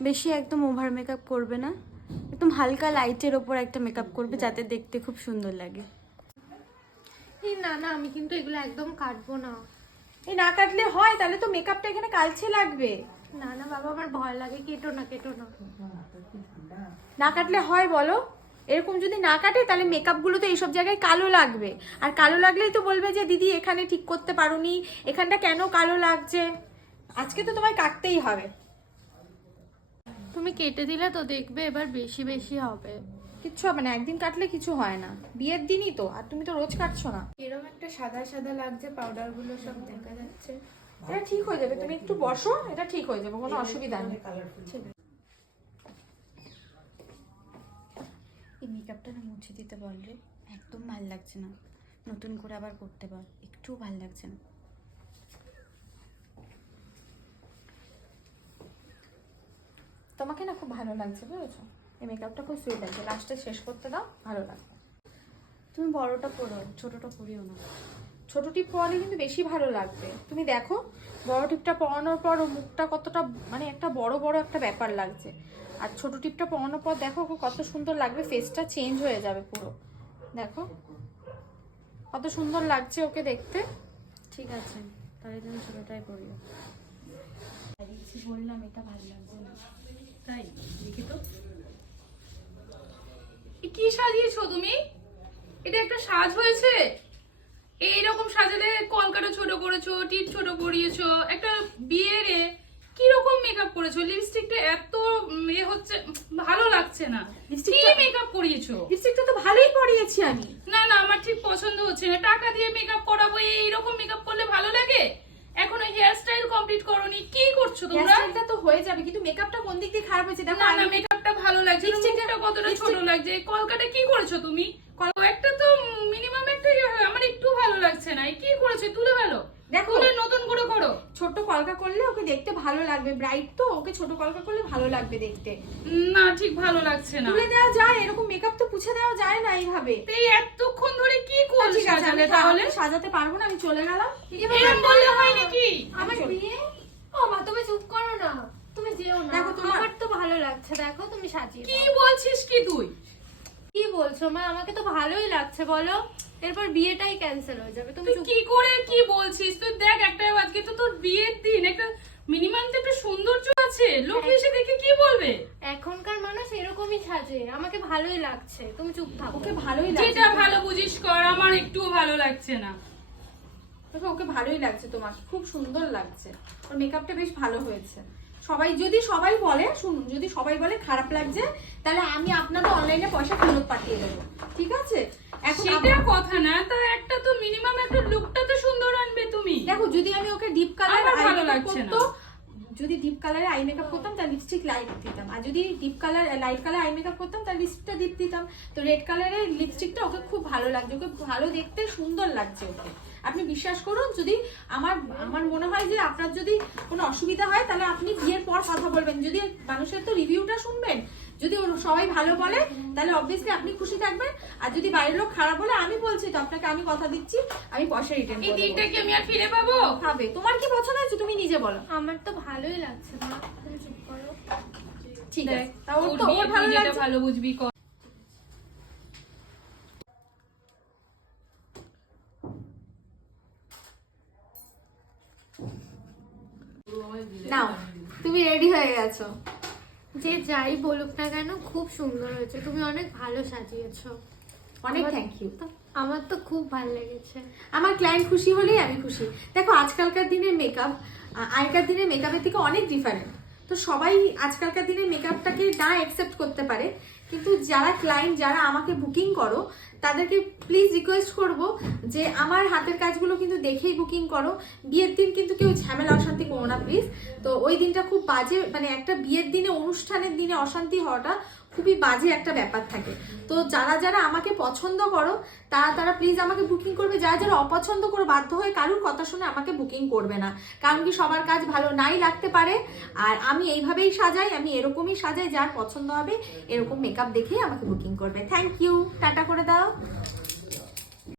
বেশি একদম over makeup করবে না, একদম হালকা লাইটের ওপর একটা মেকআপ করবে যাতে দেখতে খুব সুন্দর লাগে। এই না না, আমি কিন্তু এগুলো একদম কাটবো না। এই না কাটলে হয়? তাহলে তো মেকআপটা এখানে কালচে লাগবে। না না বাবা, আমার ভয় লাগে, কেটো না কেটো না। না কাটলে হয় বলো? এরকম যদি না কাটে তাহলে মেকআপগুলো তো এইসব জায়গায় কালো লাগবে, আর কালো লাগলেই তো বলবে যে দিদি এখানে ঠিক করতে পারোনি, এখানটা কেন কালো লাগছে। আজকে তো তোমায় কাটতেই হবে। তুমি কেটে দিলে তো দেখবে এবার বেশি বেশি হবে। কিচ্ছু হবে না, একদিন কাটলে কিছু হয় না, বিয়ের দিনই তো, আর তুমি তো রোজ কাটছো না। এরকম একটা সাদা সাদা লাগছে, পাউডার গুলো সব দেখা যাচ্ছে। এটা ঠিক হয়ে যাবে, তুমি একটু বসো, এটা ঠিক হয়ে যাবে, কোনো অসুবিধা নেই। এই মেকআপটা না মুছে দিতে বললে, একদম ভালো লাগছে না, নতুন করে আবার করতে বল, একটু ভালো লাগছে না। তোমাকে না খুব ভালো লাগছে, বুঝেছো? এই মেকআপটা খুব সুইট লাগছে, লাস্টে শেষ করতে দাও, ভালো লাগবে। তুমি বড়টা পরো, ছোটটা পরিও না। ছোট টিপ পরালে কিন্তু বেশি ভালো লাগবে। তুমি দেখো বড় টিপটা পরানোর পর ও মুখটা কতটা মানে একটা বড় বড় একটা ব্যাপার লাগছে, আর ছোট টিপটা পরানোর পর দেখো ওকে কত সুন্দর লাগবে, ফেসটা চেঞ্জ হয়ে যাবে পুরো। দেখো কত সুন্দর লাগছে ওকে দেখতে। ঠিক আছে, তাহলে তুমি ছোটটাই পরিও। দেখছি বললাম এটা ভালো লাগছে না। তাই দেখি তো, কি সাজিয়েছো তুমি? এটা একটা সাজ হয়েছে? এইরকম সাজালে কলকাটা ছোট করেছো, টিপ ছোট করিয়েছো, একটা বিয়েরে কি রকম মেকআপ করেছো? লিপস্টিকটা এত হচ্ছে, ভালো লাগছে না। কি মেকআপ করিয়েছো? লিপস্টিকটা তো ভালোই পরিয়েছি আমি। না না, আমার ঠিক পছন্দ হচ্ছে না। টাকা দিয়ে মেকআপ করাবো, এইরকম মেকআপ করলে ভালো লাগে? এখনো হেয়ার স্টাইল কমপ্লিট করোনি, কি করছো তোমরা? হেয়ারস্টাইলটা তো হয়ে যাবে, কিন্তু মেকআপটা কোন দিক দিয়ে খারাপ হয়েছে দেখো। না না, মেকআপটা ভালো লাগছে, লিপস্টিকটা কতটা ছোট লাগছে। কলকাটা কি করেছো তুমি? একটা তো মিনিমাম একটা আমার একটু ভালো লাগছে না। কি করেছো? তুলে ভালো দেখো, তুলে নতুন করে করো। ছোট কলকা করলে ওকে দেখতে ভালো লাগবে, ব্রাইট তো, ওকে ছোট কলকা করলে ভালো লাগবে দেখতে। না, ঠিক ভালো লাগছে না। তুলে দেওয়া যায়, এরকম মেকআপ তো পুছে দেওয়া যায় না এইভাবে। এই এতক্ষণ ধরে কি করছিস? ঠিক আছে, আমি তাহলে সাজাতে পারবো না, আমি চলে গেলাম। এরকম বললে হয় নাকি? আমার বিয়ে? ও মা, তুমি চুপ করো না, তুমি যেও না। দেখো, আমার তো ভালো লাগছে, দেখো তুমি সাজিয়ে কি দাও। বলছিস কি তুই? কি বলছো মা? আমাকে তো ভালোই লাগছে, বলো। এরপর বিয়েটাই ক্যান্সেল হয়ে যাবে। তুমি তুই চুপ। কি করে কি বলছিস? তুই দেখ, একটা আজকে তো তোর বিয়ের দিন, একটা মিনিমাম তো একটা সৌন্দর্য আছে, লোক এসে দেখে কি বলবে? এখনকার মানুষ এরকমই সাজে, আমাকে ভালোই লাগছে, তুমি চুপ থাকো। ওকে ভালোই লাগছে, যেটা ভালো বুঝিস কর, আমার একটুও ভালো লাগছে না। ওকে ভালোই লাগছে, তোমার খুব সুন্দর লাগছে, ওর মেকআপটা বেশ ভালো হয়েছে। যদি সবাই বলে, শুনুন, যদি সবাই বলে খারাপ লাগছে, তাহলে আমি আপনাদের অনলাইনে পয়সা ফেরত পাঠিয়ে দেবো, ঠিক আছে? এখন সেটা কথা না, তা একটা তো মিনিমাম একটা লুকটা তো সুন্দর আনবে তুমি। দেখো, যদি আমি ওকে ডিপ কালার আমার আই ভালো মেকআপ লাগছে না। করতো, যদি ডিপ কালারে আই মেকআপ করতাম তাহলে লিপস্টিক লাইট দিতাম, আর যদি deep colour light colour eye makeup করতাম তাহলে লিপস্টিকটা ডিপ দিতাম। তো রেড কালারের লিপস্টিকটা ওকে খুব ভালো লাগছে, ওকে ভালো দেখতে সুন্দর লাগছে ওকে। আপনি বিশ্বাস করুন, যদি আমার মনে হয় যে আপনার যদি কোনো অসুবিধা হয় তাহলে আপনি বিয়ের পর কথা বলবেন, যদি মানুষের তো রিভিউটা শুনবেন, যদি সবাই ভালো বলে তাহলে অবভিয়াসলি আপনি খুশি থাকবেন, আর যদি বাইরের লোক খারাপ বলে, আমি বলছি তো আপনাকে, আমি কথা দিচ্ছি, আমি পয়সা রিটার্ন এই করব। দিনটা কি আমি আর ফিরে পাবো? হবে, তোমার কি পছন্দ হয়েছে তুমি নিজে বলো। আমার তো ভালোই লাগছে মা, তুমি চুপ করো। ঠিক আছে, তা ওর তোর তো বিয়ে ওর ভালো তুই যেটা লাগছে। ভালো বুঝবি কর। নাও, তুমি রেডি হয়ে গেছো। যে যাই বলুক না কেন, খুব সুন্দর হয়েছে, তুমি অনেক ভালো সাজিয়েছো। অনেক আমার- থ্যাংক ইউ। আমার তো খুব ভালো লেগেছে। আমার ক্লায়েন্ট খুশি হলেই আমি খুশি। দেখো, আজকালকার দিনের মেকআপ আগেকার দিনের মেকআপের থেকে অনেক ডিফারেন্ট। তো সবাই আজকালকার দিনের মেকআপটাকে না অ্যাকসেপ্ট করতে পারে, কিন্তু যারা ক্লায়েন্ট, যারা আমাকে বুকিং করো, তাদেরকে প্লিজ রিকোয়েস্ট করব যে আমার হাতের কাজগুলো কিন্তু দেখেই বুকিং করো। বিয়ের দিন কিন্তু কেউ ঝামেলা অশান্তি করো না প্লিজ। তো ওই দিনটা খুব বাজে, মানে একটা বিয়ের দিনে, অনুষ্ঠানের দিনে অশান্তি হওয়াটা খুবই বাজে একটা ব্যাপার থাকে। তো যারা যারা আমাকে পছন্দ করো তারা প্লিজ আমাকে বুকিং করবে, যারা যারা অপছন্দ করে বাধ্য হয়ে কারুর কথা শুনে আমাকে বুকিং করবে না, কারণ কি সবার কাজ ভালো নাই লাগতে পারে। আর আমি এইভাবেই সাজাই, আমি এরকমই সাজাই, যার পছন্দ হবে এরকম মেকআপ দেখেই আমাকে বুকিং করবে। থ্যাংক ইউ, টাটা করে দাও।